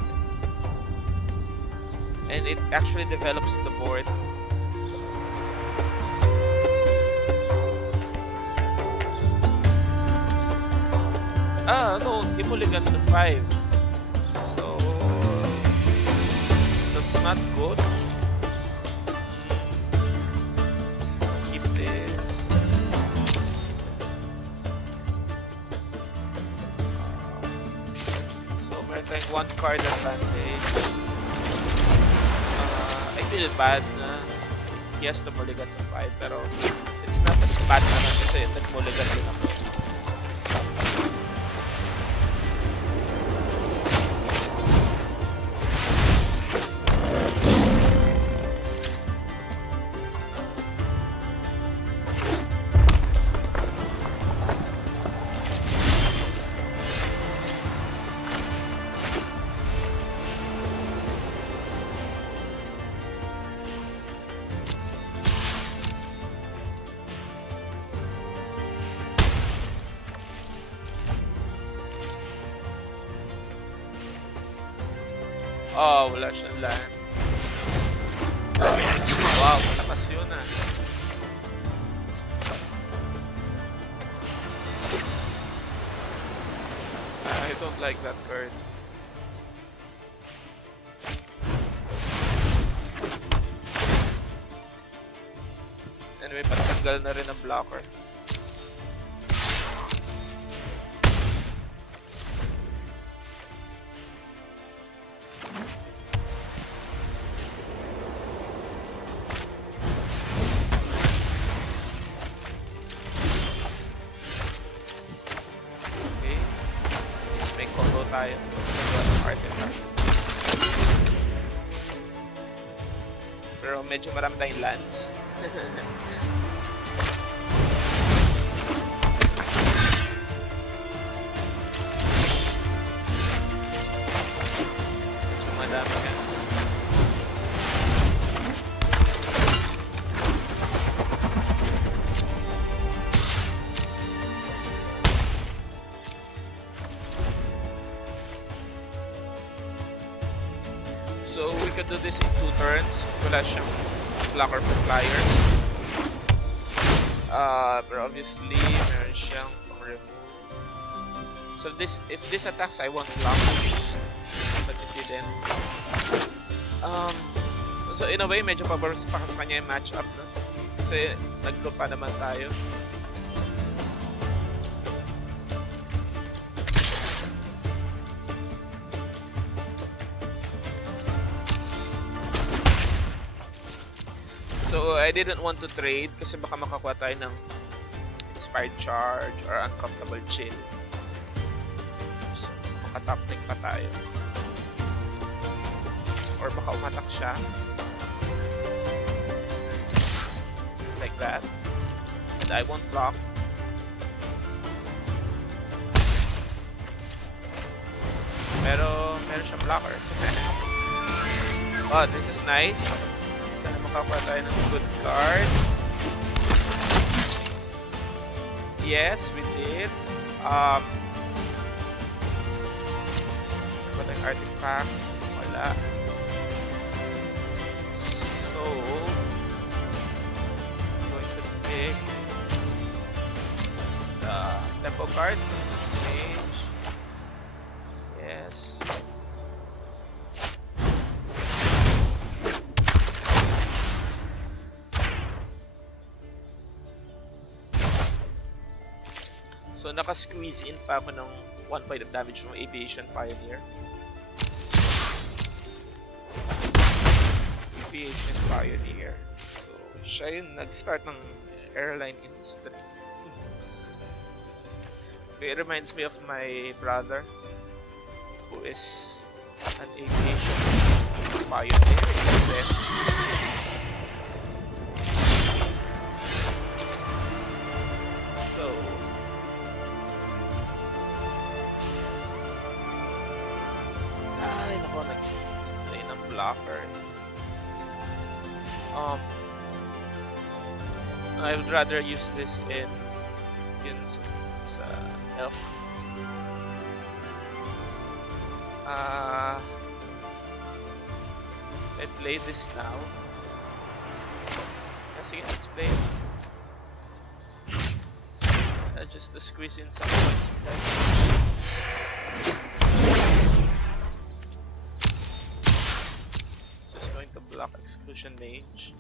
And it actually develops the board. No, di mulligan to 5. So that's not good. Let's keep this. So meron tayong 1 card advantage. I feel bad na he has to mulligan to 5, pero it's not as bad naman kasi nag-mulligan din ako. Oh, wala siyang land. Wow, malakas yun ah. I don't like that card. tagal na rin ang blocker. Okay. Is may combo tayo. Artifact. Pero medyo marami tayong lands. Medyo madami ka. So we could do this in 2 turns. Wala siyang blocker for flyers. But obviously, meron siyang pang-remove. So this, if this attacks, I won't block. But if he didn't, so in a way, medyo pabor pa sa kanya yung matchup, no? Kasi nag-draw pa naman tayo. So I didn't want to trade kasi baka makakuha tayo ng Inspired Charge or Uncomfortable Chill. So makatop deck pa tayo. Or baka umatak siya. Like that. And I won't block. Pero meron siyang blocker. Oh, this is nice. Sana makakuha tayo ng good card. Yes, we did. Wala yung artifacts. Wala. So, I'm going to pick the tempo card. Change. Yes. So naka-squeeze in pa ako ng 1 point of damage from Aviation Pioneer. Aviation Pioneer. So siya yung nag-start ng airline industry. It reminds me of my brother who is an aviation pioneer in a sense. Blocker. I would rather use this in sa elf. Let's play this now. Sige, let's play. Just to squeeze in some points. To block Exclusion Mage.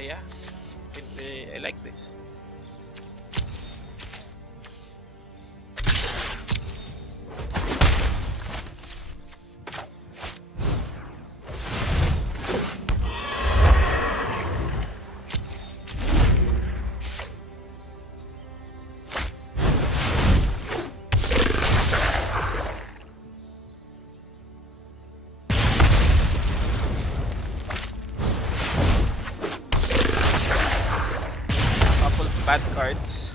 Yeah, I like this. Bad cards.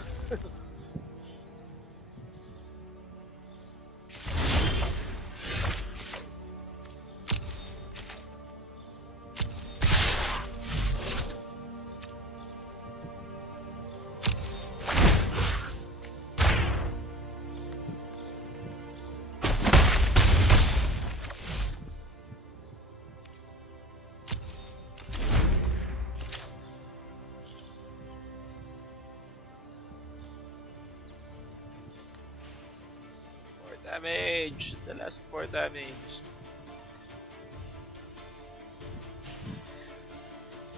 damage! The last 4 damage.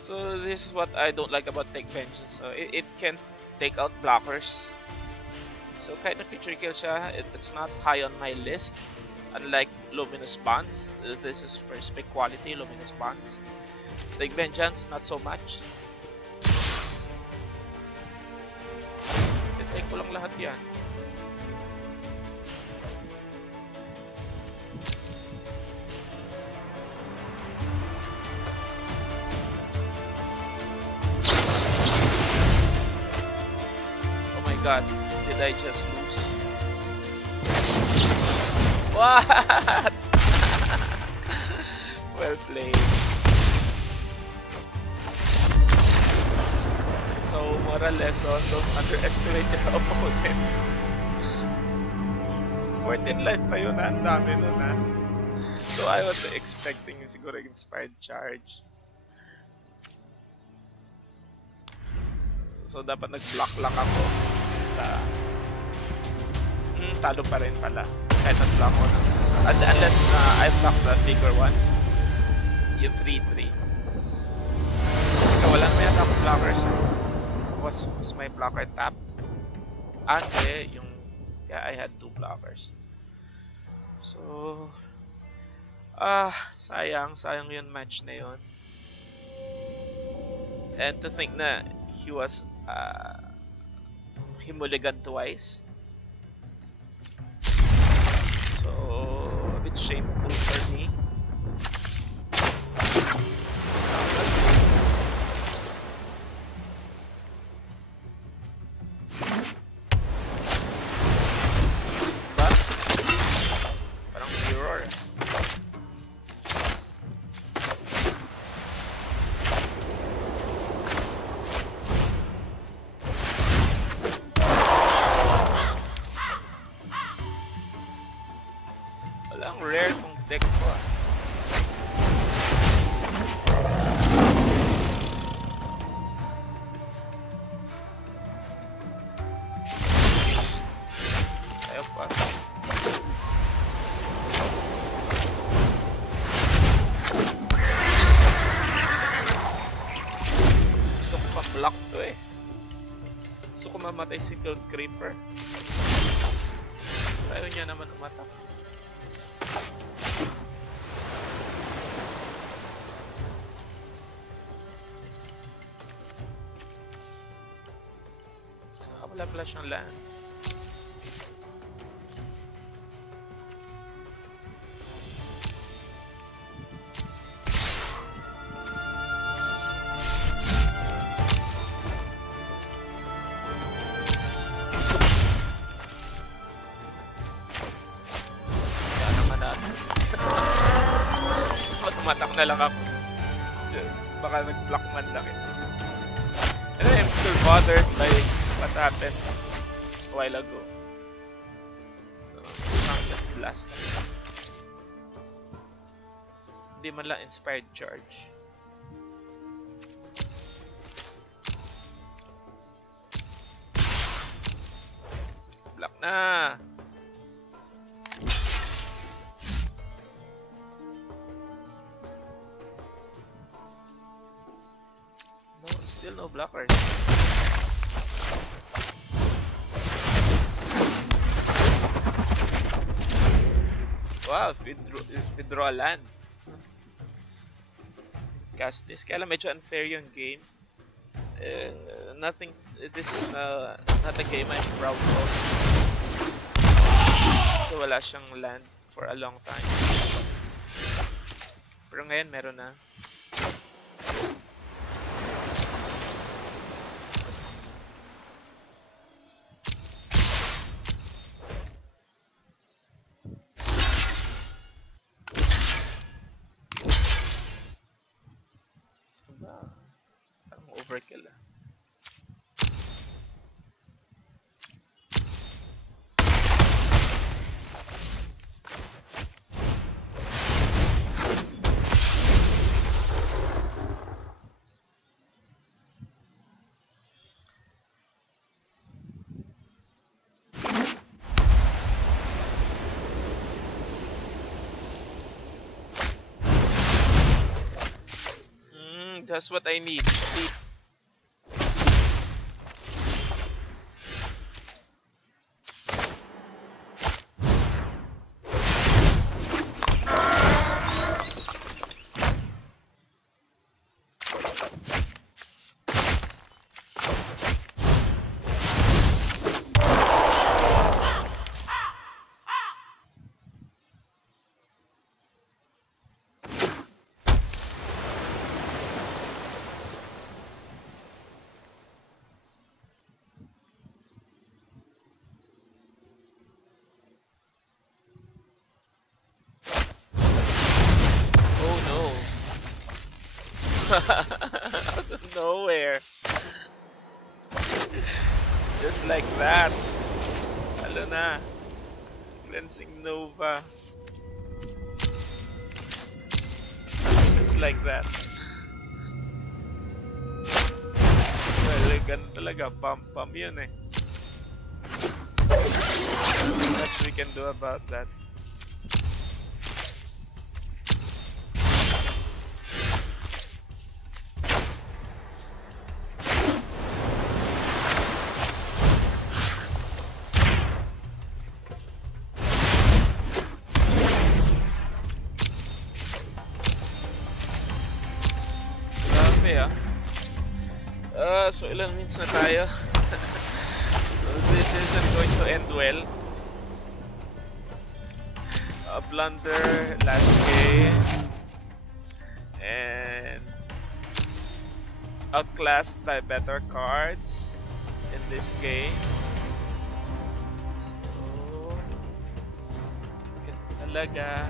So this is what I don't like about Take Vengeance. So it can take out blockers. So kind of creature kill siya. It's not high on my list. Unlike Luminous Bonds. This is for spec quality, Luminous Bonds. Take Vengeance, not so much. I-take ko lang lahat yan. God, did I just lose? What? Well played. So, moral lesson, don't underestimate your opponents. 14 life pa yun, ang dami nun ha. So I was expecting siguro Inspired Charge. So dapat nag-block lang ako sa... talo pa rin pala. Kahit nag-block ko ng isa. Unless na I block the bigger one. Yung 3-3. Ikaw wala may attack blockers. Was my blocker tapped? Ate, yung... Yeah, I had 2 blockers. So... sayang yun match na yun. And to think na he was he mulliganed twice. So a bit shameful for me. But parang mirror. Rare tong deck ko ah. Ayaw pa. Gusto ko pa-block to eh. Gusto ko mamatay si Field Creeper. Pero niya naman umatak. Wala pala siyang land. Kaya naman natin. Tumatak na lang ako. Baka nag-block man lang ito. And I'm still bothered by what happened a while ago. So, not last time. Hindi man lang Inspired Charge. Block na! No, still no blockers. Wow, withdraw land. Cast this. Kaya lang medyo unfair yung game. Nothing. This is not a game I'm proud of. So wala siyang land for a long time. Pero ngayon meron na. Overkill ah. That's what I need. Sleep. Out of nowhere. Just like that. Halo na. Cleansing Nova. Just like that. Well, ganun talaga. Pump yun eh. Nothing much we can do about that. So ilang minutes na tayo? So this isn't going to end well. A blunder last game and outclassed by better cards in this game. So talaga.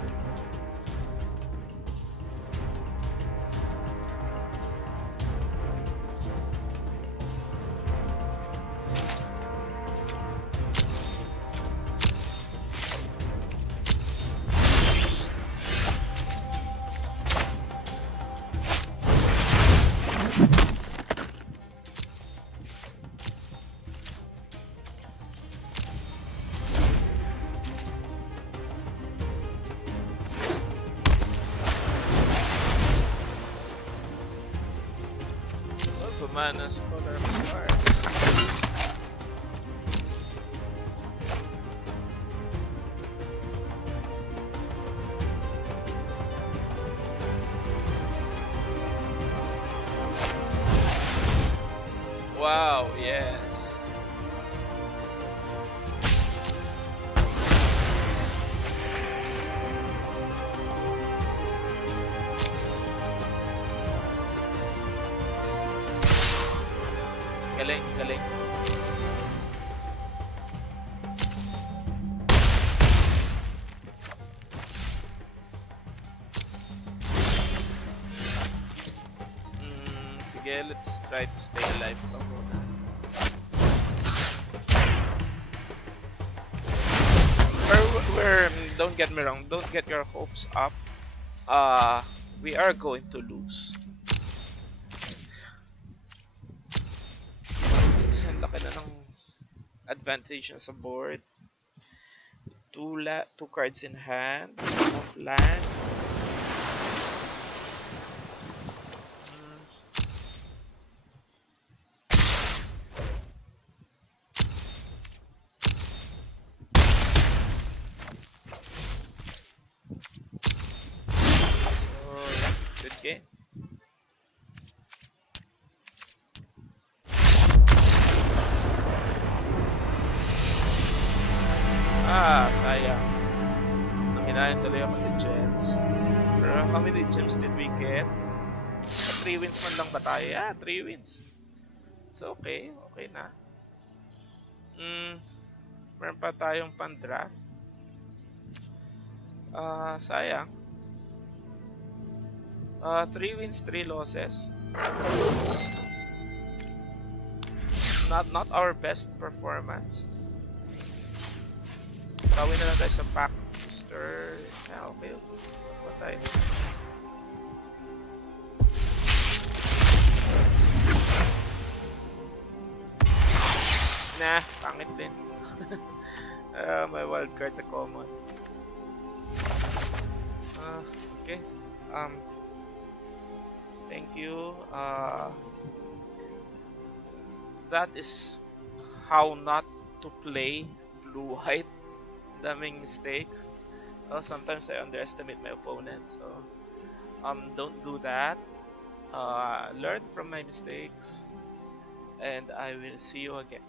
Mana Scholar starts. Wow, yes. Galing, galing. Sige, let's try to stay alive pa muna. Don't get me wrong, don't get your hopes up. We are going to lose. Laki na ng advantage sa board. Two cards in hand. Enough land. So, good game. Sayang. Nanginayan tuloy ako si gems. Pero how many gems did we get? 3 wins man lang ba tayo? Yeah, 3 wins. It's okay. Okay na. Meron pa tayong pan-draft. Sayang. 3 wins, 3 losses. Not our best performance. Bawi na lang tayo sa pack booster. Yeah, okay. Patay. Nah, pangit din. May wildcard na common. Okay. Thank you. That is how not to play blue white. Daming mistakes. Sometimes I underestimate my opponent, so don't do that. Learn from my mistakes, and I will see you again.